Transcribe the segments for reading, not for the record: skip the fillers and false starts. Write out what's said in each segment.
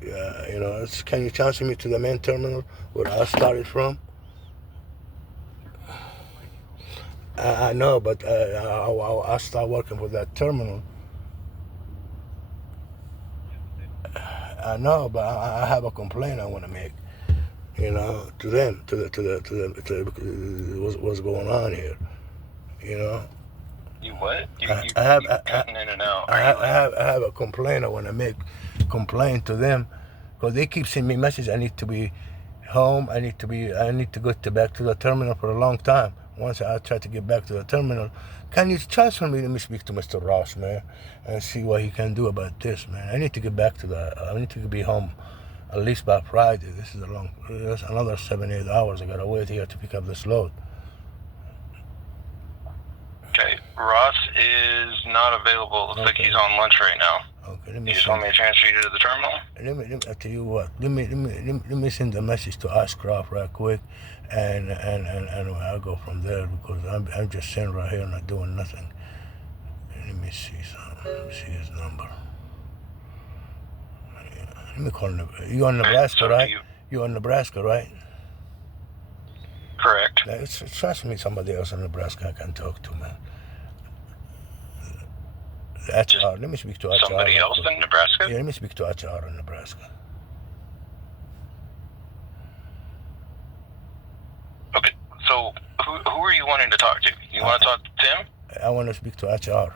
Can you transfer me to the main terminal where I started from? I know, but I start working for that terminal. I know, but I have a complaint I want to make. To them, what's going on here. You know. You what? You cutting in and out. I have a complaint I want to make. Complaint to them, because they keep sending me messages. I need to be home. I need to go back to the terminal for a long time. Once I try to get back to the terminal, can you transfer me? Let me speak to Mr. Ross, man, and see what he can do about this, man. I need to get back to I need to be home at least by Friday. That's another 7-8 hours. I gotta wait here to pick up this load. Okay, Ross is not available. Looks like he's on lunch right now. Okay, you just want me to transfer you to the terminal? I tell you what. Let me send a message to Ashcroft right quick, and I'll go from there, because I'm just sitting right here not doing nothing. Let me see something. Let me see his number. Let me call him. You on Nebraska, right? You on Nebraska, right? Correct. Trust me, somebody else in Nebraska I can talk to, man. HR. Let me speak to HR. Somebody else in Nebraska? Yeah, let me speak to HR in Nebraska. Okay, so who are you wanting to talk to? You want to talk to Tim? I want to speak to HR.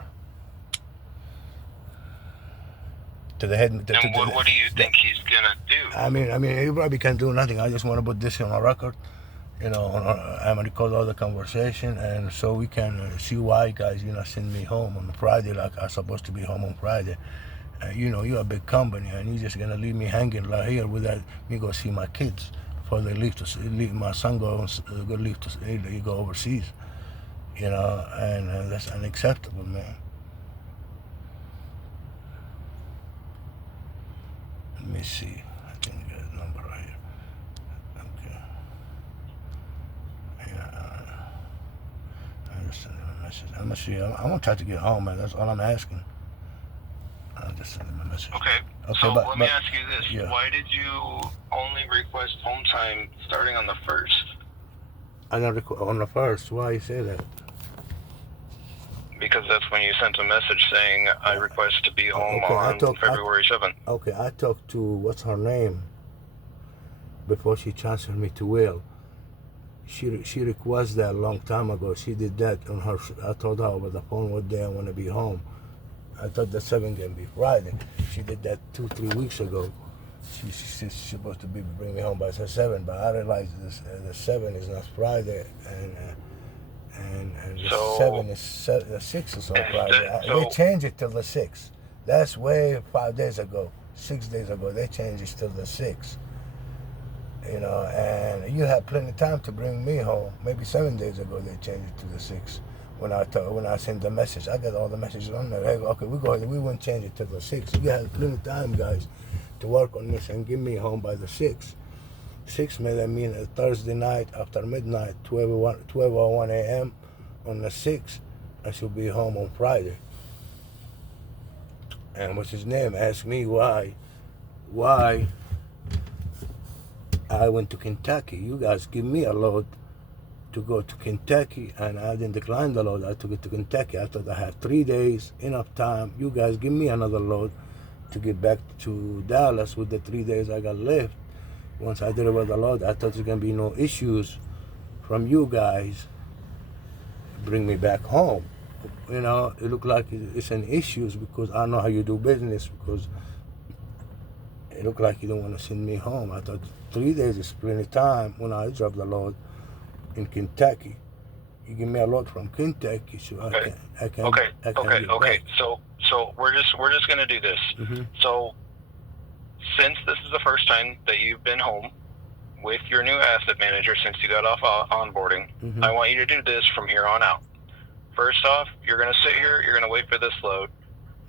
To the head. And what do you think he's gonna do? I mean, he probably can't do nothing. I just want to put this on a record. I'm gonna record all the conversation, and so we can see why guys, send me home on Friday like I'm supposed to be home on Friday. You're a big company, and you're just gonna leave me hanging right here without me go see my kids before they leave. My son go overseas. And that's unacceptable, man. Let me see. I think I got his number right here. Okay. I just sent him a message. I'm gonna try to get home, man. That's all I'm asking. I'll just send him a message. Okay. So let me ask you this: why did you only request home time starting on the 1st? I didn't request on the 1st. Why you say that? Because that's when you sent a message saying I request to be home on February 7th. Okay, I talked to what's her name before she transferred me to Will. She requested that a long time ago. She did that on her. I told her over the phone what day I want to be home. I thought the 7th can be Friday. She did that 2-3 weeks ago. She's supposed to bring me home by the 7th, but I realized the 7th is not Friday, and the 7 is the 6 is on Friday. They changed it till the 6th. That's way 5 days ago, 6 days ago. They changed it till the 6th. And you had plenty of time to bring me home. Maybe 7 days ago they changed it to the 6th. When I sent the message, I got all the messages on there. Hey, okay, we won't change it till the 6th. You had plenty of time, guys, to work on this and get me home by the 6th. 6 may mean a Thursday night after midnight, 12:01 a.m. on the 6th. I should be home on Friday. And what's his name? Asked me why I went to Kentucky. You guys give me a load to go to Kentucky, and I didn't decline the load. I took it to Kentucky. I thought I had 3 days, enough time. You guys give me another load to get back to Dallas with the 3 days I got left. Once I delivered the load, I thought there's gonna be no issues from you guys. Bring me back home. It looked like it's an issues because I know how you do business, because it looked like you don't want to send me home. I thought 3 days is plenty of time when I dropped the load in Kentucky. You give me a load from Kentucky, so I can. Okay. So we're just gonna do this. Mm-hmm. So since this is the first time that you've been home with your new asset manager since you got off onboarding, mm-hmm. I want you to do this from here on out. First off, you're gonna sit here. You're gonna wait for this load.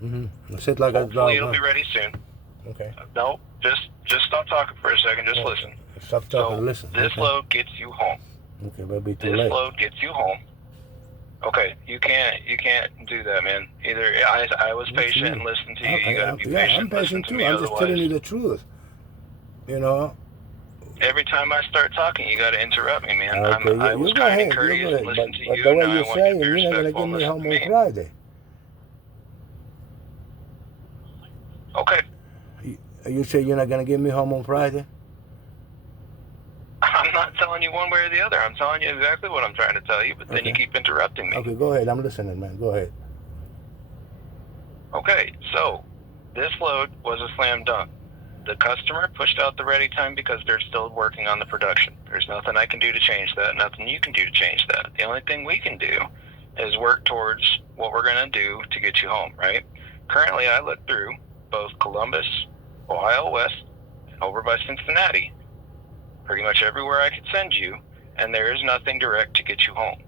Mm-hmm. Sit like hopefully it'll be ready soon. Okay. No, just stop talking for a second. Just listen. Stop talking. Listen. This load gets you home. Okay, but be too late. This load gets you home. Okay, you can't do that, man. Either I was patient and listened to you. You gotta be patient. I'm patient too. I'm just telling you the truth. You know. Every time I start talking, you got to interrupt me, man. Okay, I was you go kind and ahead. You courteous go and ahead. But listened to but you. the way Now I you're want you to saying, be you're not gonna respectful give and me listen home to on me. Friday. Okay. You say you're not gonna give me home on Friday? I'm not telling you one way or the other. I'm telling you exactly what I'm trying to tell you, but then you Okay. keep interrupting me. Okay, go ahead. I'm listening, man. Go ahead. Okay, so this load was a slam dunk. The customer pushed out the ready time because they're still working on the production. There's nothing I can do to change that, nothing you can do to change that. The only thing we can do is work towards what we're going to do to get you home, right? Currently, I looked through both Columbus, Ohio West, and over by Cincinnati, pretty much everywhere I could send you, and there is nothing direct to get you home.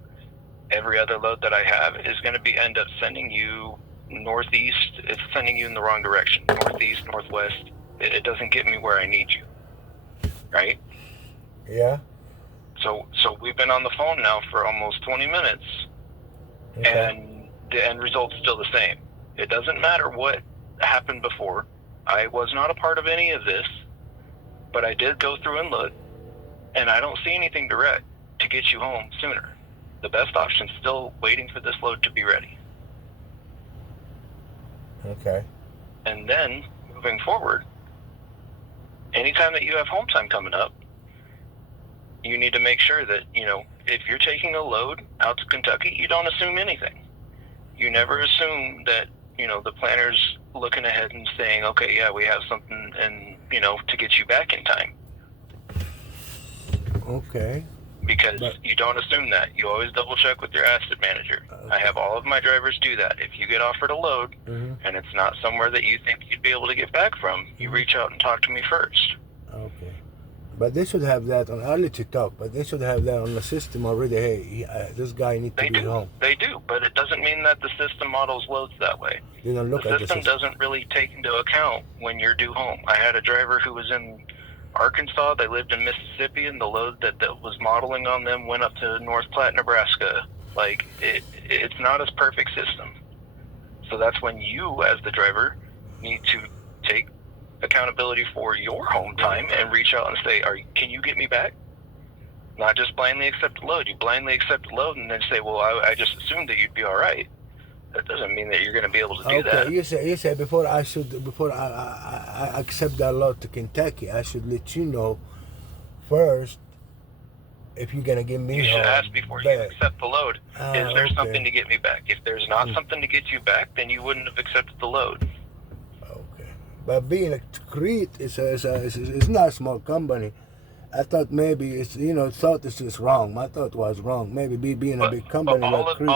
Every other load that I have is going to be end up sending you northeast. It's sending you in the wrong direction, northeast, northwest. It doesn't get me where I need you, right? Yeah. So we've been on the phone now for almost 20 minutes, Okay. and the end result's still the same. It doesn't matter what happened before. I was not a part of any of this, but I did go through and look, and I don't see anything direct to get you home sooner. The best option is still waiting for this load to be ready. Okay. And then moving forward, anytime that you have home time coming up, you need to make sure that, if you're taking a load out to Kentucky, you don't assume anything. You never assume that, the planner's looking ahead and saying, okay, yeah, we have something and, to get you back in time. Okay. Because you don't assume that. You always double check with your asset manager. Okay. I have all of my drivers do that. If you get offered a load and it's not somewhere that you think you'd be able to get back from, you reach out and talk to me first. Okay. But they should have that on. I'll let you talk, but they should have that on the system already. Hey, this guy needs to be home. They do, but it doesn't mean that the system models loads that way. They don't look at the system. Doesn't really take into account when you're due home. I had a driver who was in Arkansas. They lived in Mississippi, and the load that was modeling on them went up to North Platte, Nebraska. Like, it's not a perfect system. So that's when you, as the driver, need to take accountability for your home time and reach out and say, can you get me back? Not just blindly accept the load. You blindly accept the load and then say, well, I just assumed that you'd be all right. That doesn't mean that you're going to be able to do that. Okay, you say before I accept that load to Kentucky, I should let you know first if you're going to give me home. You should ask before you accept the load. Is there something to get me back? If there's not something to get you back, then you wouldn't have accepted the load. Okay. But being a Crete is not a small company. I thought maybe thought this is wrong. My thought was wrong. Maybe being a big company like Crete.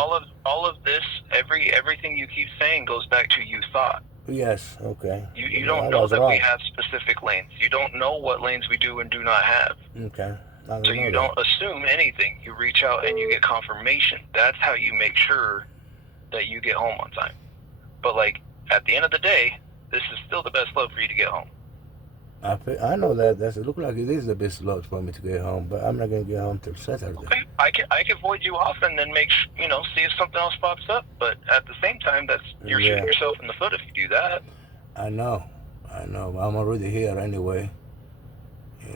All of this, everything you keep saying goes back to you thought. Yes. Okay. You don't know that we have specific lanes. You don't know what lanes we do and do not have. Okay. So you don't assume anything. You reach out and you get confirmation. That's how you make sure that you get home on time. But at the end of the day, this is still the best load for you to get home. I know that. It looks like it is the best load for me to get home, but I'm not gonna get home till Saturday. Okay, I can void you off and then see if something else pops up. But at the same time, you're shooting yourself in the foot if you do that. I know. I'm already here anyway.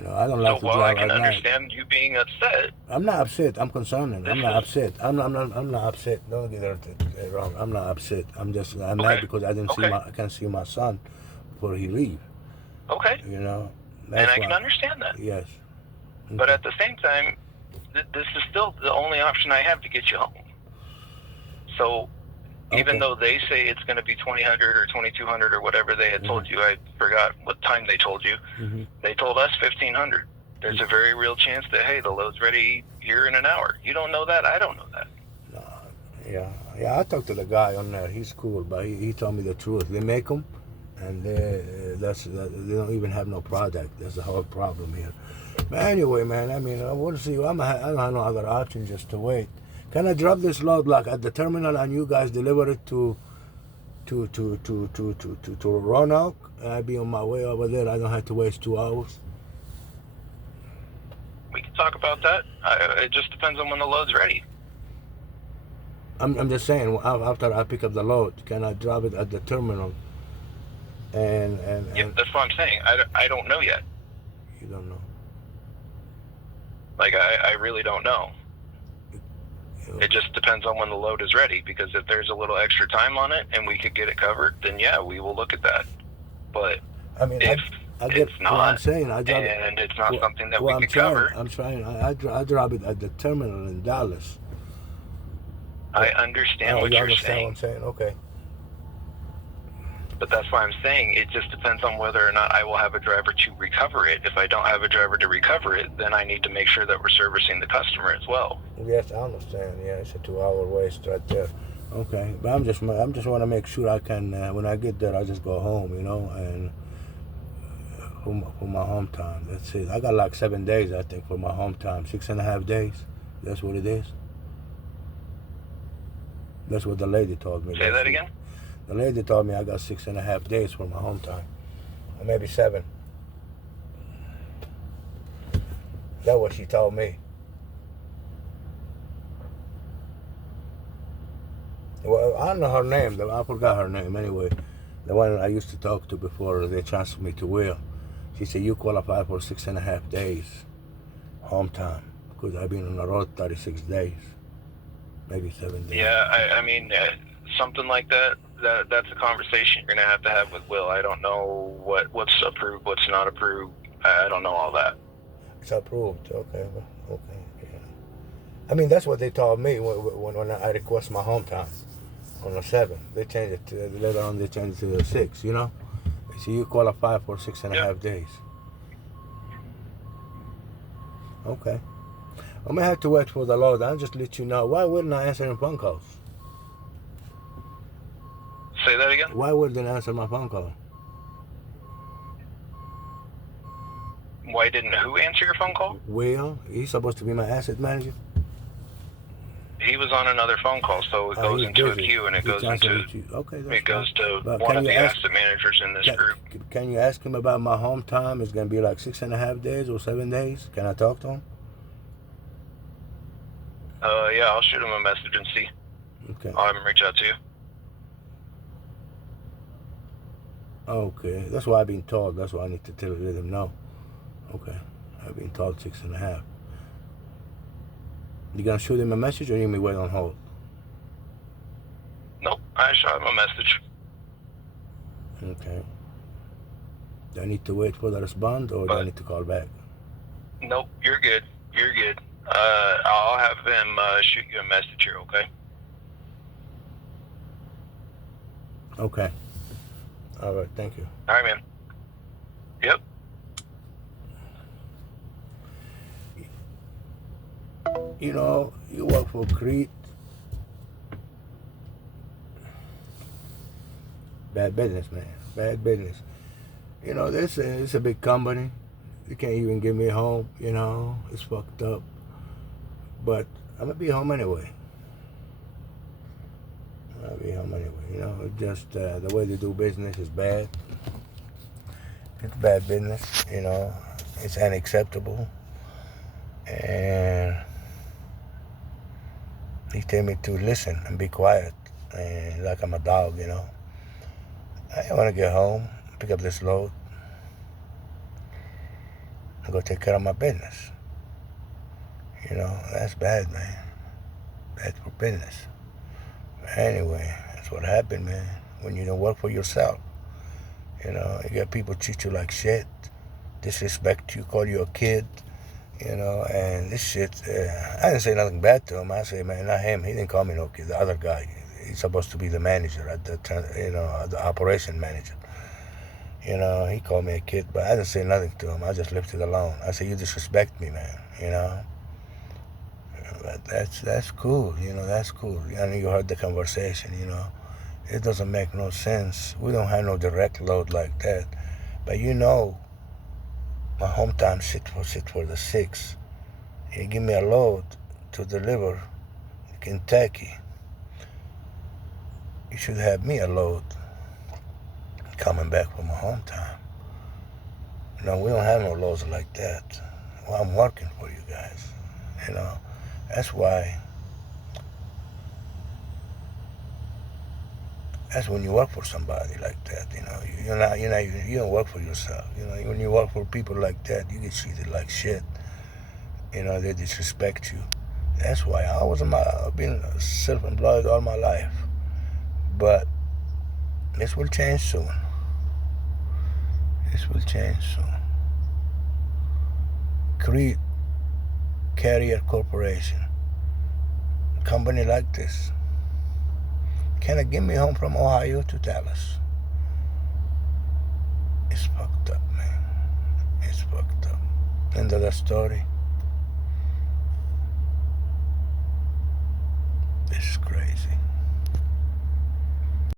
I don't like to drive I can at night. understand you being upset. I'm not upset. I'm concerned. I'm not upset. I'm not upset. Don't get it wrong. I'm not upset. I'm mad because I can't see my son before he leave. Okay. And I can understand that. Yes. Okay. But at the same time, this is still the only option I have to get you home. So even though they say it's going to be 2,000 or 2,200 or whatever they had told you, I forgot what time they told you. They told us 1,500. There's a very real chance that, hey, the load's ready here in an hour. You don't know that. I don't know that. Yeah. I talked to the guy on there. He's cool, but he told me the truth. They make them. And they don't even have no product. That's the whole problem here. But anyway, man, I mean, we'll see. I don't have no other option just to wait. Can I drop this load at the terminal and you guys deliver it to Roanoke? And I'll be on my way over there. I don't have to waste 2 hours. We can talk about that. It just depends on when the load's ready. I'm just saying, after I pick up the load, can I drop it at the terminal? And that's what I'm saying. I don't know yet. You don't know. Like, I really don't know. You know, It just depends on when the load is ready, because if there's a little extra time on it and we could get it covered, then yeah, we will look at that. But I mean, if I get it's what I'm not, saying. I drop it. and it's not Well, something that well, we could cover, I'm trying. I drop it at the terminal in Dallas. I understand Oh, what you you're understand what I'm saying. saying? Okay. But that's why I'm saying it just depends on whether or not I will have a driver to recover it. If I don't have a driver to recover it, then I need to make sure that we're servicing the customer as well. Yes, I understand. Yeah, it's a 2-hour waste right there. Okay, but I'm just want to make sure I can when I get there I just go home, you know, and for my home time. That's it. I got like 7 days I think for my home time, 6.5 days. That's what it is. That's what the lady told me. Say that again? The lady told me I got 6.5 days for my home time, or maybe 7. That's what she told me. Well, I don't know her name. I forgot her name anyway. The one I used to talk to before they transferred me to Will. She said, you qualify for 6.5 days home time because I've been on the road 36 days, maybe 7 days. Yeah, I mean, something like that's a conversation you're going to have with Will. I don't know what's approved, what's not approved. I don't know all that. It's approved. Okay. Yeah. I mean, that's what they told me when I request my home time on the 7th. They changed it to, later on. They changed it to the 6th. You know, so you qualify for 6.5 days. Okay. I'm gonna have to wait for the load. I'll just let you know. Why wouldn't I answer phone calls? Say that again? Why wouldn't I answer my phone call? Why didn't who answer your phone call? Will, he's supposed to be my asset manager. He was on another phone call, so it goes into a queue, and it goes into okay, it goes to but one of the asset managers in this group. Can you ask him about my home time? It's gonna be like 6.5 days or 7 days. Can I talk to him? Yeah, I'll shoot him a message and see. Okay. I'll have him reach out to you. Okay, that's what I've been told. That's why I need to let him know. Okay, I've been told 6.5. You gonna shoot him a message or you may wait on hold? Nope, I shot him a message. Okay. Do I need to wait for the response or do I need to call back? Nope, you're good. You're good. I'll have him shoot you a message here, okay? Okay. All right, thank you. All right, man. Yep. You know, you work for Crete. Bad business, man. Bad business. You know, it's a big company. They can't even get me home, you know. It's fucked up. But I'm going to be home anyway. I'll be home anyway, you know. It's just the way they do business is bad. It's bad business, you know. It's unacceptable. And he tell me to listen and be quiet, and like I'm a dog, you know. I want to get home, pick up this load, and go take care of my business. You know, that's bad, man. Bad for business. But anyway, that's what happened, man. When you don't work for yourself, you know, you got people treat you like shit, disrespect you, call you a kid, you know, and this shit, I didn't say nothing bad to him. I say, man, not him. He didn't call me no kid. The other guy, he's supposed to be the manager at the, you know, the operation manager. You know, he called me a kid, but I didn't say nothing to him. I just left it alone. I said, you disrespect me, man, you know. But that's cool, you know, that's cool. I know you heard the conversation, you know. It doesn't make no sense. We don't have no direct load like that. But you know, my home time sit for the 6th. You give me a load to deliver in Kentucky. You should have me a load coming back from my home time. You know, we don't have no loads like that. Well, I'm working for you guys, you know. That's when you work for somebody like that. You don't work for yourself. When you work for people like that, you get treated like shit. They disrespect you. That's why I've been self-employed all my life. But this will change soon. This will change soon. Crete Carrier Corporation, company like this, cannot get me home from Ohio to Dallas. It's fucked up, man. It's fucked up. End of the story.